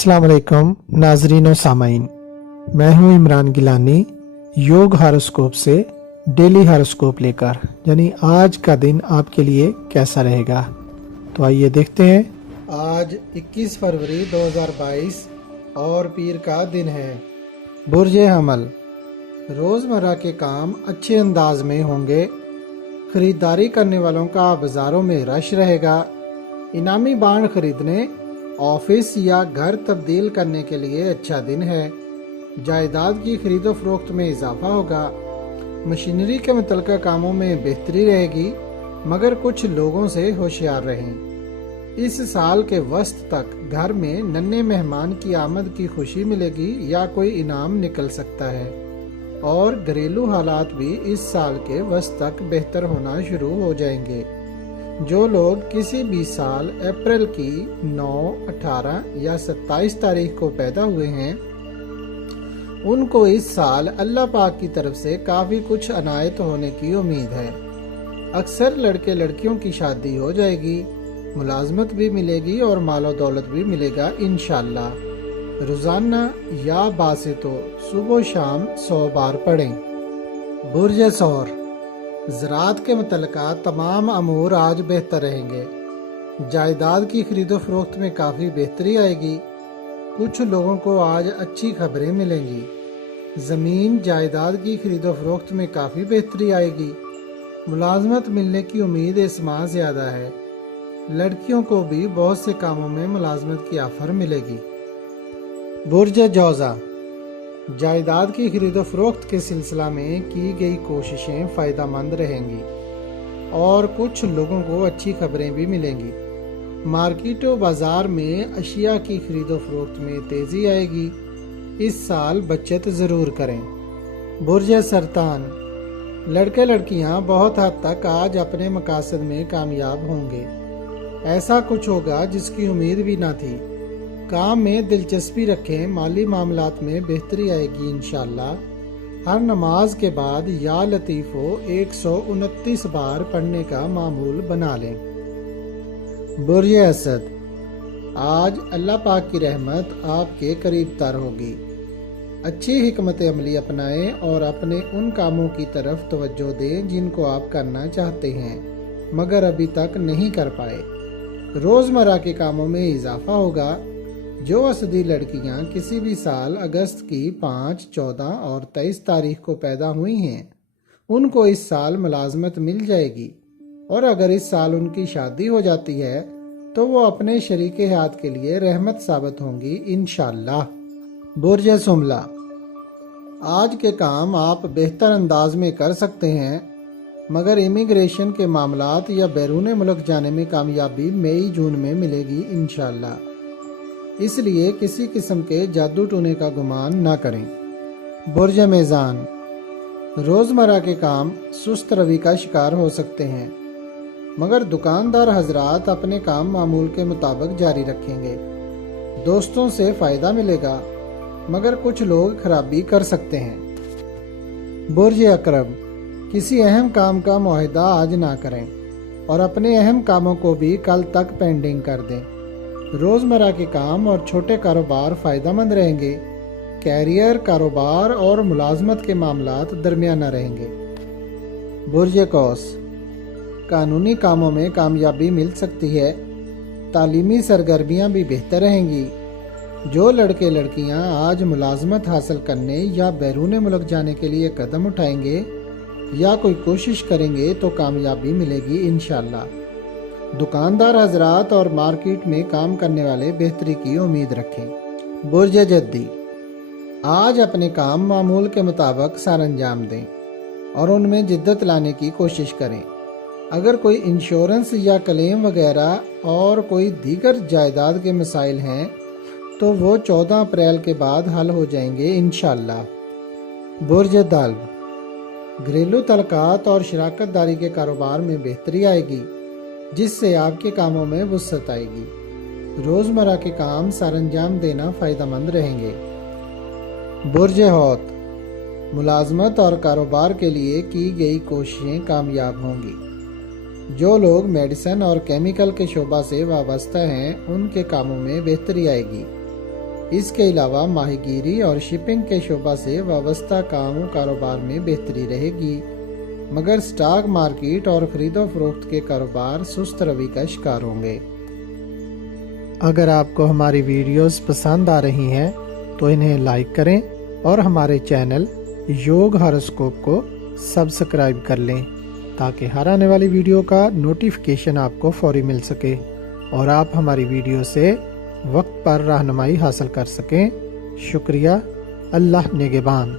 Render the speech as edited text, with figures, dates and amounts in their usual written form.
अस्सलाम वालेकुम नाजरीन और सामाइन, मैं हूं इमरान गिलानी योग हॉरोस्कोप से डेली हॉरोस्कोप लेकर, यानी आज का दिन आपके लिए कैसा रहेगा। तो आइए देखते हैं। आज 21 फरवरी 2022 और पीर का दिन है। बुर्ज हमल, रोज़मर्रा के काम अच्छे अंदाज में होंगे। खरीदारी करने वालों का बाज़ारों में रश रहेगा। इनामी बांड खरीदने, ऑफिस या घर तब्दील करने के लिए अच्छा दिन है। जायदाद की खरीदो फरोख्त में इजाफा होगा। मशीनरी के मुतल्लिका कामों में बेहतरी रहेगी, मगर कुछ लोगों से होशियार रहें। इस साल के वस्त तक घर में नन्हे मेहमान की आमद की खुशी मिलेगी या कोई इनाम निकल सकता है, और घरेलू हालात भी इस साल के वस्त तक बेहतर होना शुरू हो जाएंगे। जो लोग किसी भी साल अप्रैल की 9, 18 या 27 तारीख को पैदा हुए हैं, उनको इस साल अल्लाह पाक की तरफ से काफ़ी कुछ अनायत होने की उम्मीद है। अक्सर लड़के लड़कियों की शादी हो जाएगी, मुलाजमत भी मिलेगी और मालो दौलत भी मिलेगा इंशाअल्लाह। रोज़ाना या बासितो सुबह शाम 100 बार पढ़ें। बुर्ज सौर, ज़राअत के मुतल्लिका तमाम अमूर आज बेहतर रहेंगे। जायदाद की खरीदो फरोख्त में काफ़ी बेहतरी आएगी। कुछ लोगों को आज अच्छी खबरें मिलेंगी। ज़मीन जायदाद की खरीदो फरोख्त में काफ़ी बेहतरी आएगी। मुलाजमत मिलने की उम्मीद इस माह ज़्यादा है। लड़कियों को भी बहुत से कामों में मुलाजमत की ऑफ़र मिलेगी। बुर्ज जौज़ा, जायदाद की खरीदो फरोख्त के सिलसिला में की गई कोशिशें फ़ायदेमंद रहेंगी और कुछ लोगों को अच्छी खबरें भी मिलेंगी। मार्केट और बाज़ार में अशिया की खरीदो फरोख्त में तेज़ी आएगी। इस साल बचत ज़रूर करें। बुर्ज सरतान, लड़के लड़कियां बहुत हद तक आज अपने मकासद में कामयाब होंगे। ऐसा कुछ होगा जिसकी उम्मीद भी ना थी। काम में दिलचस्पी रखें, माली मामलात में बेहतरी आएगी इंशाअल्लाह। हर नमाज के बाद या लतीफ़ो 129 बार पढ़ने का मामूल बना लें। बुर्ज असद, आज अल्लाह पाक की रहमत आपके करीब तर होगी। अच्छी हिकमत अमली अपनाएं और अपने उन कामों की तरफ तवज्जो दें जिनको आप करना चाहते हैं मगर अभी तक नहीं कर पाए। रोज़मर्रा के कामों में इजाफा होगा। जो असदी लड़कियां किसी भी साल अगस्त की 5, 14 और 23 तारीख को पैदा हुई हैं, उनको इस साल मुलाजमत मिल जाएगी, और अगर इस साल उनकी शादी हो जाती है तो वो अपने शरीके हयात के लिए रहमत साबित होंगी इंशाअल्लाह। बुर्ज सुमला, आज के काम आप बेहतर अंदाज में कर सकते हैं, मगर इमिग्रेशन के मामलात या बैरून मुल्क जाने में कामयाबी मई जून में मिलेगी इंशाअल्लाह। इसलिए किसी किस्म के जादू टोने का गुमान ना करें। बुर्ज मेज़ान, रोज़मर्रा के काम सुस्त रवि का शिकार हो सकते हैं, मगर दुकानदार हजरात अपने काम मामूल के मुताबिक जारी रखेंगे। दोस्तों से फ़ायदा मिलेगा, मगर कुछ लोग खराबी कर सकते हैं। बुर्ज अकरब, किसी अहम काम का मुआहदा आज ना करें और अपने अहम कामों को भी कल तक पेंडिंग कर दें। रोज़मर्रा के काम और छोटे कारोबार फ़ायदेमंद रहेंगे। कैरियर, कारोबार और मुलाजमत के मामलात दरमियाना रहेंगे। बुर्ज कौस, कानूनी कामों में कामयाबी मिल सकती है। तालीमी सरगर्मियाँ भी बेहतर रहेंगी। जो लड़के लड़कियाँ आज मुलाजमत हासिल करने या बैरून मुल्क जाने के लिए कदम उठाएंगे या कोई कोशिश करेंगे तो कामयाबी मिलेगी इंशाअल्लाह। दुकानदार हजरात और मार्केट में काम करने वाले बेहतरी की उम्मीद रखें। बुर्ज जद्दी, आज अपने काम मामूल के मुताबिक सर अंजाम दें और उनमें जिद्दत लाने की कोशिश करें। अगर कोई इंश्योरेंस या क्लेम वगैरह और कोई दीगर जायदाद के मसाइल हैं तो वो 14 अप्रैल के बाद हल हो जाएंगे इंशाअल्लाह। बुर्ज दल्ब, घरेलू तलकात और शराकत दारी के कारोबार में बेहतरी आएगी, जिससे आपके कामों में वुसअत आएगी। रोज़मर्रा के काम सर अंजाम देना फ़ायदेमंद रहेंगे। बुर्ज हौत, मुलाजमत और कारोबार के लिए की गई कोशिशें कामयाब होंगी। जो लोग मेडिसिन और केमिकल के शोबा से वाबस्ता हैं, उनके कामों में बेहतरी आएगी। اس کے علاوہ ماہی گیری اور شپنگ کے شعبہ سے وابستہ کام و کاروبار میں بہتری رہے گی، مگر سٹاک مارکیٹ اور خرید و فروخت کے کاروبار سست روی کا شکار ہوں گے۔ اگر آپ کو ہماری ویڈیوز پسند آ رہی ہیں تو انہیں لائک کریں اور ہمارے چینل یوگ ہاروسکوپ کو سبسکرائب کر لیں تاکہ ہر آنے والی ویڈیو کا نوٹیفیکیشن آپ کو فوری مل سکے اور آپ ہماری ویڈیو سے وقت پر رہنمائی حاصل کر سکیں۔ شکریہ۔ اللہ نگہبان۔